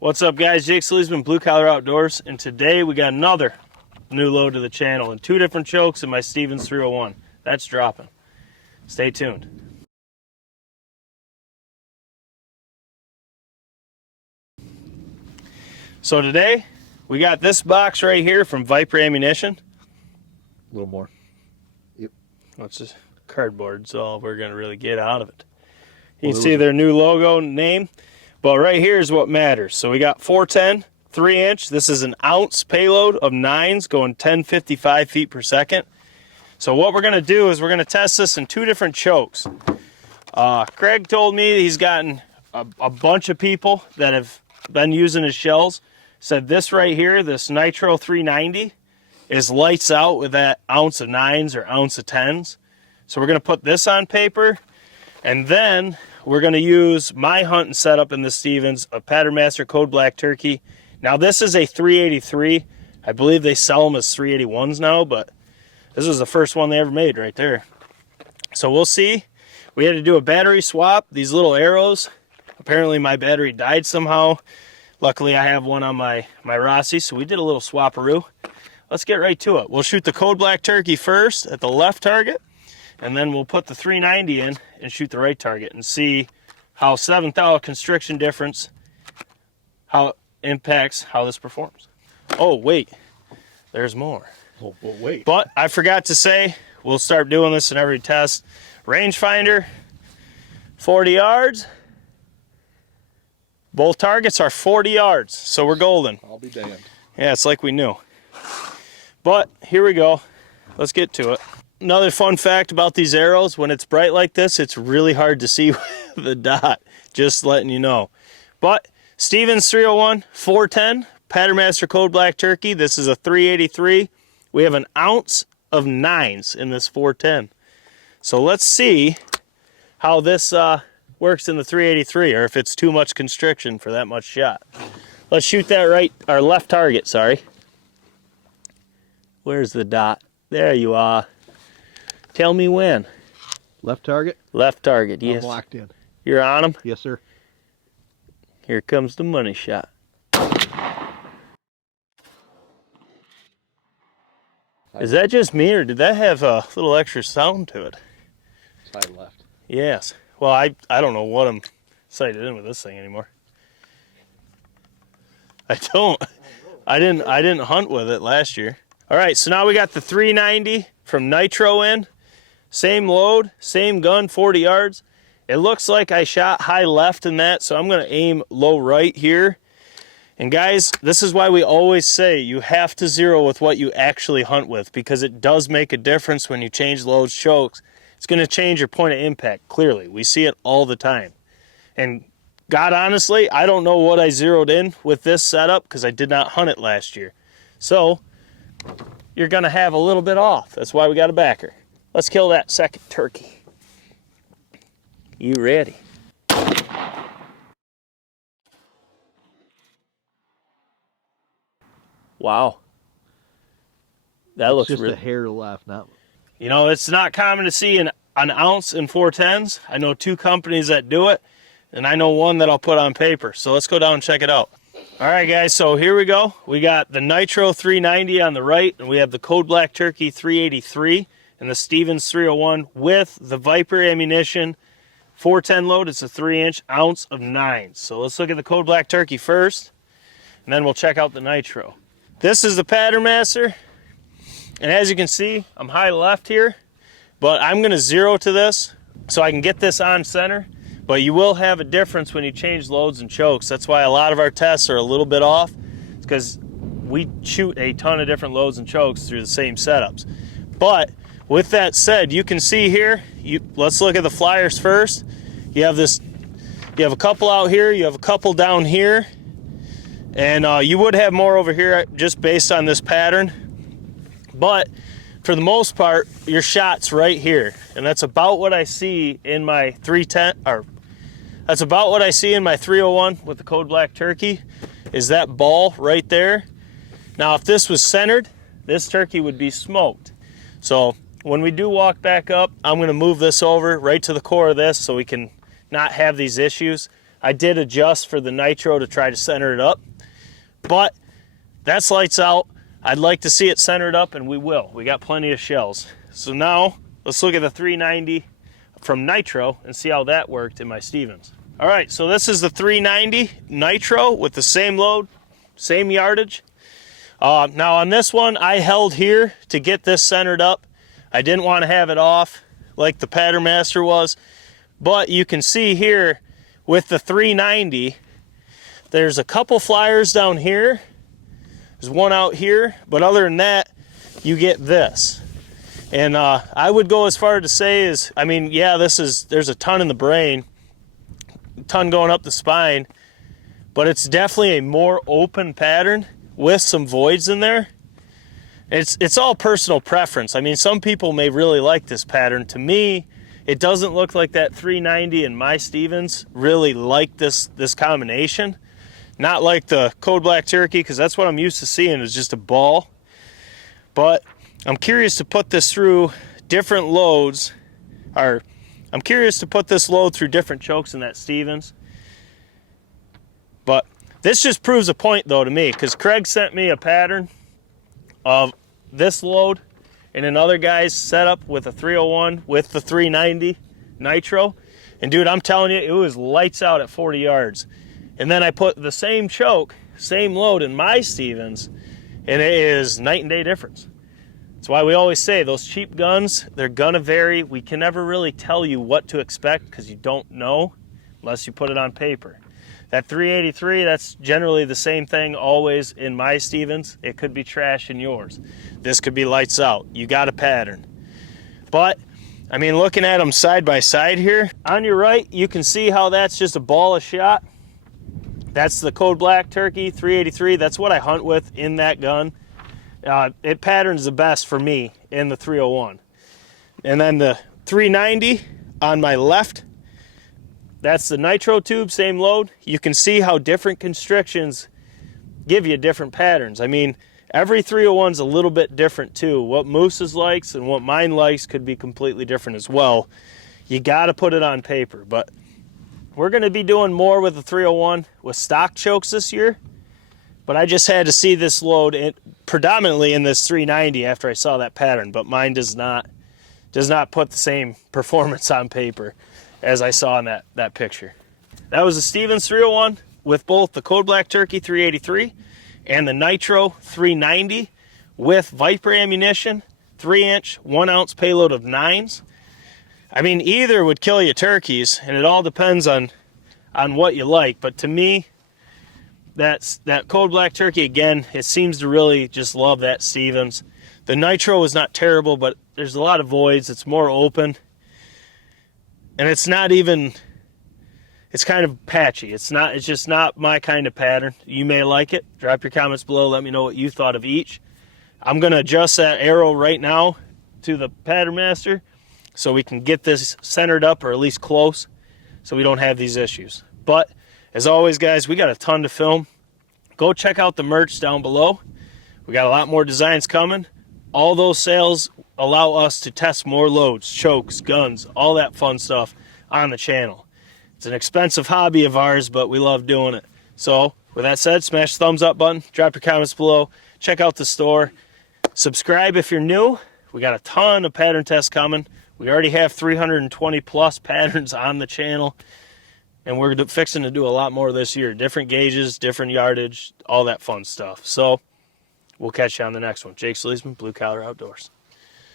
What's up, guys? Jake SLEASMAN, Blue Collar Outdoors, and today we got another new load to the channel and two different chokes in my Stevens 301. That's dropping. Stay tuned. So today we got this box right here from Viper Ammunition. A little more. Yep. It's just cardboard, so all we're going to really get out of it. You can see their new logo name. But right here is what matters. So we got 410, 3-inch. This is an ounce payload of 9s going 1055 feet per second. So what we're going to do is we're going to test this in two different chokes. Craig told me he's gotten a bunch of people that have been using his shells. Said this right here, this Nitro 390, is lights out with that ounce of 9s or ounce of 10s. So we're going to put this on paper, and then we're going to use my hunting setup in the Stevens, a Patternmaster Code Black Turkey. Now this is a 383. I believe they sell them as 381s now, but this was the first one they ever made right there. So we'll see. We had to do a battery swap. These little arrows, apparently my battery died somehow. Luckily I have one on my Rossi, so we did a little swaparoo. Let's get right to it. We'll shoot the Code Black Turkey first at the left target, and then we'll put the 390 in and shoot the right target and see how 7th constriction difference, how it impacts how this performs. Oh, wait, there's more. Oh, well, wait. But I forgot to say, we'll start doing this in every test. Rangefinder, 40 yards. Both targets are 40 yards, so we're golden. I'll be damned. Yeah, it's like we knew. But here we go. Let's get to it. Another fun fact about these arrows, when it's bright like this, it's really hard to see the dot, just letting you know. But Stevens 301, 410, Patternmaster Code Black Turkey. This is a 383. We have an ounce of 9s in this 410. So let's see how this works in the 383, or if it's too much constriction for that much shot. Let's shoot that right, or left target, sorry. Where's the dot? There you are. Tell me when. Left target? Left target, yes. I'm locked in. You're on them? Yes, sir. Here comes the money shot. Is that just me, or did that have a little extra sound to it? Side left. Yes. Well, I don't know what I'm sighted in with this thing anymore. I don't. I didn't hunt with it last year. All right, so now we got the 390 from Nitro in. Same load, same gun, 40 yards. It looks like I shot high left in that, so I'm going to aim low right here. And guys, this is why we always say you have to zero with what you actually hunt with, because it does make a difference when you change loads, chokes. It's going to change your point of impact, clearly. We see it all the time. And God, honestly, I don't know what I zeroed in with this setup because I did not hunt it last year. So you're going to have a little bit off. That's why we got a backer. Let's kill that second turkey. You ready? Wow. That looks just really... a hair left, not... You know, it's not common to see an ounce in 410s. I know two companies that do it, and I know one that I'll put on paper. So let's go down and check it out. All right, guys, so here we go. We got the Nitro 390 on the right, and we have the Code Black Turkey 383 and the Stevens 301 with the Viper Ammunition 410 load. It's a 3-inch ounce of 9s. So let's look at the Code Black Turkey first, and then we'll check out the Nitro. This is the Patternmaster, and as you can see, I'm high left here, but I'm going to zero to this so I can get this on center. But you will have a difference when you change loads and chokes. That's why a lot of our tests are a little bit off. It's because we shoot a ton of different loads and chokes through the same setups. But with that said, you can see here, let's look at the flyers first. You have a couple out here, you have a couple down here, and you would have more over here just based on this pattern. But for the most part, your shot's right here. And that's about what I see in my 310, or that's about what I see in my 301 with the Code Black Turkey, is that ball right there. Now, if this was centered, this turkey would be smoked. So when we do walk back up, I'm going to move this over right to the core of this so we can not have these issues. I did adjust for the nitro to try to center it up, but that's lights out. I'd like to see it centered up, and we will. We got plenty of shells. So now let's look at the 390 from nitro and see how that worked in my Stevens. All right, so this is the 390 nitro with the same load, same yardage. Now on this one, I held here to get this centered up. I didn't want to have it off like the patternmaster was, but you can see here with the 390, there's a couple flyers down here. There's one out here, but other than that, you get this. And I would go as far to say is, I mean, yeah, there's a ton in the brain, a ton going up the spine, but it's definitely a more open pattern with some voids in there. It's all personal preference. I mean, some people may really like this pattern. To me, it doesn't look like that 390 and my Stevens really like this combination. Not like the Code Black Turkey, because that's what I'm used to seeing is just a ball. But I'm curious to put this through different loads, or I'm curious to put this load through different chokes in that Stevens. But this just proves a point though to me, because Craig sent me a pattern of this load and another guy's setup with a 301 with the 390 nitro. And dude, I'm telling you, it was lights out at 40 yards. And then I put the same choke, same load in my Stevens, and it is night and day difference. That's why we always say those cheap guns, they're gonna vary. We can never really tell you what to expect because you don't know unless you put it on paper. That 383, that's generally the same thing always in my Stevens. It could be trash in yours. This could be lights out. You got a pattern. But, I mean, looking at them side by side here, on your right, you can see how that's just a ball of shot. That's the Code Black Turkey 383. That's what I hunt with in that gun. It patterns the best for me in the 301. And then the 390 on my left, that's the nitro tube, same load. You can see how different constrictions give you different patterns. I mean, every 301's a little bit different too. What Moose's likes and what mine likes could be completely different as well. You gotta put it on paper, but we're gonna be doing more with the 301 with stock chokes this year. But I just had to see this load predominantly in this 390 after I saw that pattern, but mine does not put the same performance on paper as I saw in that picture. That was the Stevens 301 with both the Code Black Turkey 383 and the Nitro 390 with Viper ammunition, 3-inch, 1-ounce payload of 9s. I mean, either would kill you turkeys, and it all depends on what you like. But to me, that Code Black Turkey, again, it seems to really just love that Stevens. The Nitro is not terrible, but there's a lot of voids. It's more open. And it's not even, it's kind of patchy. It's just not my kind of pattern. You may like it. Drop your comments below. Let me know what you thought of each. I'm going to adjust that arrow right now to the patternmaster so we can get this centered up, or at least close, so we don't have these issues. But as always, guys, we got a ton to film. Go check out the merch down below. We got a lot more designs coming. All those sales allow us to test more loads, chokes, guns, all that fun stuff on the channel. It's an expensive hobby of ours, but we love doing it. So with that said, smash the thumbs up button, drop your comments below, check out the store, subscribe if you're new. We got a ton of pattern tests coming. We already have 320 plus patterns on the channel, and we're fixing to do a lot more this year. Different gauges, different yardage, all that fun stuff. So we'll catch you on the next one. Jake SLEASMAN, Blue Collar Outdoors.